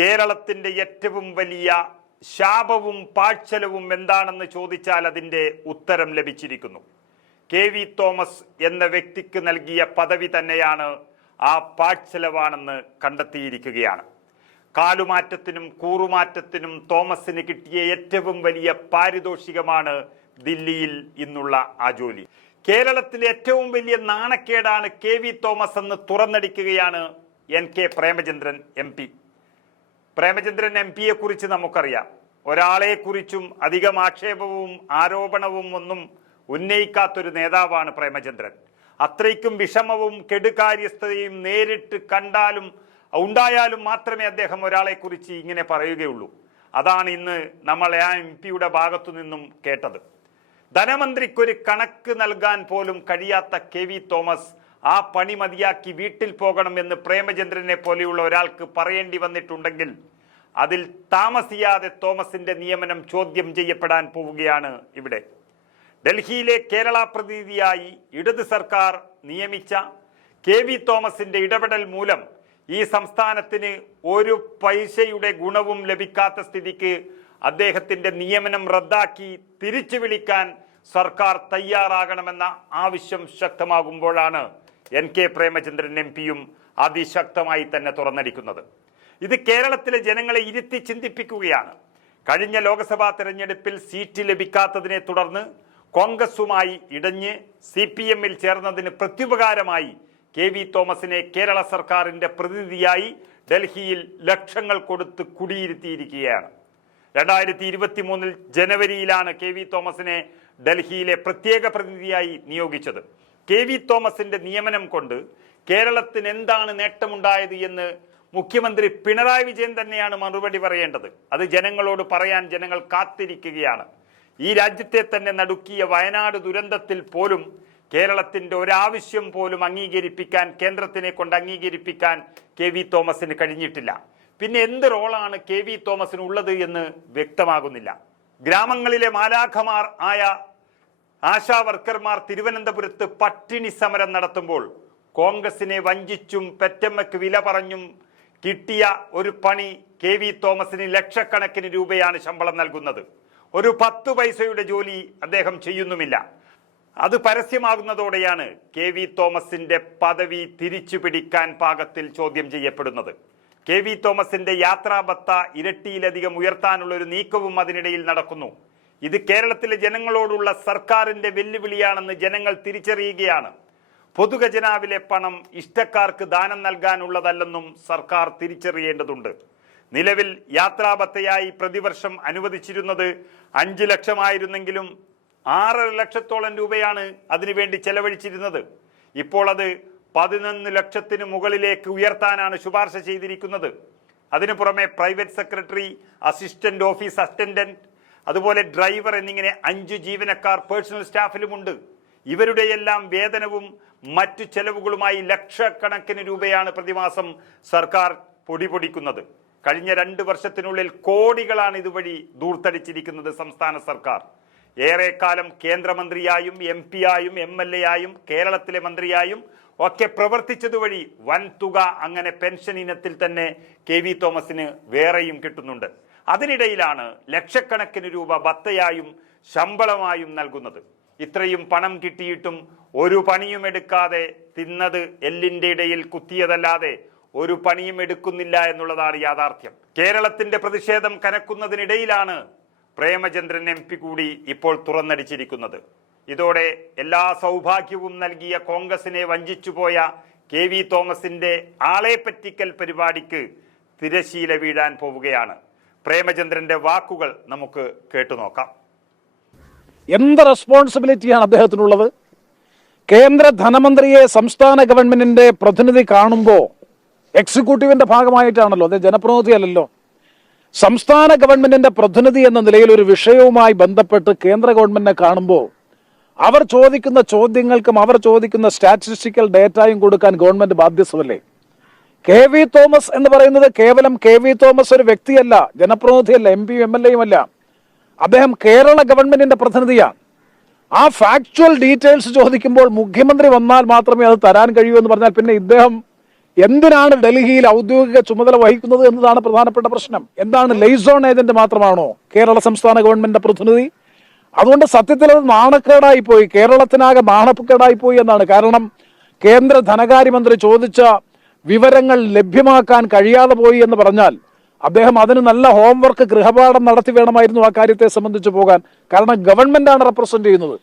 കേരളത്തിന്റെ ഏറ്റവും വലിയ ശാപവും പാഴ്ചലവും എന്താണെന്ന് ചോദിച്ചാൽ അതിൻ്റെ ഉത്തരം ലഭിച്ചിരിക്കുന്നു. KV തോമസ് എന്ന വ്യക്തിക്ക് നൽകിയ പദവി തന്നെയാണ് ആ പാഴ്ചലവാണെന്ന് കണ്ടെത്തിയിരിക്കുകയാണ്. കാലുമാറ്റത്തിനും കൂറുമാറ്റത്തിനും തോമസിന് കിട്ടിയ ഏറ്റവും വലിയ പാരിതോഷികമാണ് ദില്ലിയിൽ ഇന്നുള്ള ആ ജോലി. കേരളത്തിലെ ഏറ്റവും വലിയ നാണക്കേടാണ് KV തോമസ് എന്ന് തുറന്നടിക്കുകയാണ് NK പ്രേമചന്ദ്രൻ MP. പ്രേമചന്ദ്രൻ MPയെ കുറിച്ച് നമുക്കറിയാം. ഒരാളെക്കുറിച്ചും അധികം ആക്ഷേപവും ആരോപണവും ഒന്നും ഉന്നയിക്കാത്തൊരു നേതാവാണ് പ്രേമചന്ദ്രൻ. അത്രയ്ക്കും വിഷമവും കെടുകാര്യസ്ഥതയും നേരിട്ട് കണ്ടാലും ഉണ്ടായാലും മാത്രമേ അദ്ദേഹം ഒരാളെക്കുറിച്ച് ഇങ്ങനെ പറയുകയുള്ളൂ. അതാണ് ഇന്ന് നമ്മൾ ആ MPയുടെ ഭാഗത്തു നിന്നും കേട്ടത്. ധനമന്ത്രിക്കൊരു കണക്ക് നൽകാൻ പോലും കഴിയാത്ത KV തോമസ് ആ പണി മതിയാക്കി വീട്ടിൽ പോകണമെന്ന് പ്രേമചന്ദ്രനെ പോലെയുള്ള ഒരാൾക്ക് പറയേണ്ടി വന്നിട്ടുണ്ടെങ്കിൽ അതിൽ താമസിയാതെ തോമസിന്റെ നിയമനം ചോദ്യം ചെയ്യപ്പെടാൻ പോവുകയാണ്. ഇവിടെ ഡൽഹിയിലെ കേരള പ്രതിനിധിയായി ഇടത് സർക്കാർ നിയമിച്ച KV തോമസിന്റെ ഇടപെടൽ മൂലം ഈ സംസ്ഥാനത്തിന് ഒരു പൈസയുടെ ഗുണവും ലഭിക്കാത്ത സ്ഥിതിക്ക് അദ്ദേഹത്തിന്റെ നിയമനം റദ്ദാക്കി തിരിച്ചു വിളിക്കാൻ സർക്കാർ തയ്യാറാകണമെന്ന ആവശ്യം ശക്തമാകുമ്പോഴാണ് NK പ്രേമചന്ദ്രൻ MPയും അതിശക്തമായി തന്നെ തുറന്നടിക്കുന്നത്. ഇത് കേരളത്തിലെ ജനങ്ങളെ ഇരുത്തി ചിന്തിപ്പിക്കുകയാണ്. കഴിഞ്ഞ ലോക്സഭാ തെരഞ്ഞെടുപ്പിൽ സീറ്റ് ലഭിക്കാത്തതിനെ തുടർന്ന് കോൺഗ്രസുമായി ഇടഞ്ഞ് CPMൽ ചേർന്നതിന് പ്രത്യുപകാരമായി KV തോമസിനെ കേരള സർക്കാരിന്റെ പ്രതിനിധിയായി ഡൽഹിയിൽ ലക്ഷങ്ങൾ കൊടുത്ത് കുടിയിരുത്തിയിരിക്കുകയാണ്. 2023 ജനുവരിയിലാണ് KV തോമസിനെ ഡൽഹിയിലെ പ്രത്യേക പ്രതിനിധിയായി നിയോഗിച്ചത്. KV തോമസിന്റെ നിയമനം കൊണ്ട് കേരളത്തിന് എന്താണ് നേട്ടമുണ്ടായത് എന്ന് മുഖ്യമന്ത്രി പിണറായി വിജയൻ തന്നെയാണ് മറുപടി പറയേണ്ടത്. അത് ജനങ്ങളോട് പറയാൻ ജനങ്ങൾ കാത്തിരിക്കുകയാണ്. ഈ രാജ്യത്തെ തന്നെ നടുക്കിയ വയനാട് ദുരന്തത്തിൽ പോലും കേരളത്തിന്റെ ഒരാവശ്യം പോലും അംഗീകരിപ്പിക്കാൻ, കേന്ദ്രത്തിനെ കൊണ്ട് അംഗീകരിപ്പിക്കാൻ KV തോമസിന് കഴിഞ്ഞിട്ടില്ല. പിന്നെ എന്ത് റോളാണ് KV തോമസിന് ഉള്ളത് എന്ന് വ്യക്തമാകുന്നില്ല. ഗ്രാമങ്ങളിലെ മാലാഖമാർ ആയ ആശാ വർക്കർമാർ തിരുവനന്തപുരത്ത് പട്ടിണി സമരം നടത്തുമ്പോൾ കോൺഗ്രസിനെ വഞ്ചിച്ചും പെറ്റമ്മയ്ക്ക് വില പറഞ്ഞും കിട്ടിയ ഒരു പണി KV തോമസിന് ലക്ഷക്കണക്കിന് രൂപയാണ് ശമ്പളം നൽകുന്നത്. ഒരു 10 പൈസയുടെ ജോലി അദ്ദേഹം ചെയ്യുന്നുമില്ല. അത് പരസ്യമാകുന്നതോടെയാണ് KV തോമസിന്റെ പദവി തിരിച്ചു പിടിക്കാൻ പാകത്തിൽ ചോദ്യം ചെയ്യപ്പെടുന്നത്. KV തോമസിന്റെ യാത്രാബത്ത ഇരട്ടിയിലധികം ഉയർത്താനുള്ള ഒരു നീക്കവും അതിനിടയിൽ നടക്കുന്നു. ഇത് കേരളത്തിലെ ജനങ്ങളോടുള്ള സർക്കാരിന്റെ വെല്ലുവിളിയാണെന്ന് ജനങ്ങൾ തിരിച്ചറിയുകയാണ്. പൊതുഖജനാവിലെ പണം ഇഷ്ടക്കാർക്ക് ദാനം നൽകാനുള്ളതല്ലെന്നും സർക്കാർ തിരിച്ചറിയേണ്ടതുണ്ട്. നിലവിൽ യാത്രാബത്തയായി പ്രതിവർഷം അനുവദിച്ചിരുന്നത് 5 ലക്ഷമായിരുന്നെങ്കിലും 6 ലക്ഷത്തോളം രൂപയാണ് അതിനുവേണ്ടി ചെലവഴിച്ചിരുന്നത്. ഇപ്പോൾ അത് 11 ലക്ഷത്തിന് മുകളിലേക്ക് ഉയർത്താനാണ് ശുപാർശ ചെയ്തിരിക്കുന്നത്. അതിനു പുറമെ private secretary, assistant office attendant, അതുപോലെ ഡ്രൈവർ എന്നിങ്ങനെ 5 ജീവനക്കാർ പേഴ്സണൽ സ്റ്റാഫിലുമുണ്ട്. ഇവരുടെയെല്ലാം വേതനവും മറ്റു ചെലവുകളുമായി ലക്ഷക്കണക്കിന് രൂപയാണ് പ്രതിമാസം സർക്കാർ പൊടിപൊടിക്കുന്നത്. കഴിഞ്ഞ 2 വർഷത്തിനുള്ളിൽ കോടികളാണ് ഇതുവഴി ദൂർത്തടിച്ചിരിക്കുന്നത് സംസ്ഥാന സർക്കാർ. ഏറെക്കാലം കേന്ദ്രമന്ത്രിയായും MP-ആയും MLA ആയും കേരളത്തിലെ മന്ത്രിയായും ഒക്കെ പ്രവർത്തിച്ചതുവഴി വൻ തുക അങ്ങനെ പെൻഷൻ ഇനത്തിൽ തന്നെ KV തോമസിന് വേറെയും കിട്ടുന്നുണ്ട്. അതിനിടയിലാണ് ലക്ഷക്കണക്കിന് രൂപ ബത്തയായും ശമ്പളമായും നൽകുന്നത്. ഇത്രയും പണം കിട്ടിയിട്ടും ഒരു പണിയും എടുക്കാതെ തിന്നത് എല്ലിന്റെ ഇടയിൽ കുത്തിയതല്ലാതെ ഒരു പണിയും എടുക്കുന്നില്ല എന്നുള്ളതാണ് യാഥാർത്ഥ്യം. കേരളത്തിന്റെ പ്രതിഷേധം കനക്കുന്നതിനിടയിലാണ് പ്രേമചന്ദ്രൻ MP കൂടി ഇപ്പോൾ തുറന്നടിച്ചിരിക്കുന്നത്. ഇതോടെ എല്ലാ സൗഭാഗ്യവും നൽകിയ കോൺഗ്രസിനെ വഞ്ചിച്ചുപോയ KV തോമസിന്റെ ആളെ പറ്റിക്കൽ പരിപാടിക്ക് തിരശീല വീഴാൻ പോവുകയാണ്. പ്രേമചന്ദ്രന്റെ വാക്കുകൾ നമുക്ക് കേട്ടുനോക്കാം. എന്ത് റെസ്പോൺസിബിലിറ്റിയാണ് അദ്ദേഹത്തിനുള്ളത്? കേന്ദ്ര ധനമന്ത്രിയെ സംസ്ഥാന ഗവൺമെന്റിന്റെ പ്രതിനിധി കാണുമ്പോൾ എക്സിക്യൂട്ടീവിന്റെ ഭാഗമായിട്ടാണല്ലോ, അത് ജനപ്രതിനിധി അല്ലല്ലോ. സംസ്ഥാന ഗവൺമെന്റിന്റെ പ്രതിനിധി എന്ന നിലയിൽ ഒരു വിഷയവുമായി ബന്ധപ്പെട്ട് കേന്ദ്ര ഗവൺമെന്റിനെ കാണുമ്പോൾ അവർ ചോദിക്കുന്ന ചോദ്യങ്ങൾക്കും അവർ ചോദിക്കുന്ന സ്റ്റാറ്റിസ്റ്റിക്കൽ ഡേറ്റയും കൊടുക്കാൻ ഗവൺമെന്റ് ബാധ്യസ്ഥമല്ലേ? KV തോമസ് എന്ന് പറയുന്നത് കേവലം KV തോമസ് ഒരു വ്യക്തിയല്ല, ജനപ്രതിനിധിയല്ല, MP-യും MLA-യും അല്ല. അദ്ദേഹം കേരള ഗവൺമെന്റിന്റെ പ്രതിനിധിയാണ്. ആ ഫാക്ച്വൽ ഡീറ്റെയിൽസ് ചോദിക്കുമ്പോൾ മുഖ്യമന്ത്രി വന്നാൽ മാത്രമേ അത് തരാൻ കഴിയൂ എന്ന് പറഞ്ഞാൽ പിന്നെ ഇദ്ദേഹം എന്തിനാണ് ഡൽഹിയിൽ ഔദ്യോഗിക ചുമതല വഹിക്കുന്നത് എന്നതാണ് പ്രധാനപ്പെട്ട പ്രശ്നം. എന്താണ് ലൈസോൺ ഏജന്റ് മാത്രമാണോ കേരള സംസ്ഥാന ഗവൺമെന്റിന്റെ പ്രതിനിധി? അതുകൊണ്ട് സത്യത്തിൽ അത് നാണക്കേടായി പോയി, കേരളത്തിനാകെ നാണക്കേടായി പോയി എന്നാണ്. കാരണം കേന്ദ്ര ധനകാര്യമന്ത്രി ചോദിച്ച വിവരങ്ങൾ ലഭ്യമാക്കാൻ കഴിയാതെ പോയി എന്ന് പറഞ്ഞാൽ അദ്ദേഹം അതിന് നല്ല ഹോംവർക്ക്, ഗൃഹപാഠം നടത്തി വേണമായിരുന്നു ആ കാര്യത്തെ സംബന്ധിച്ച് പോകാൻ. കാരണം ഗവൺമെന്റാണ് റെപ്രസെന്റ് ചെയ്യുന്നത്.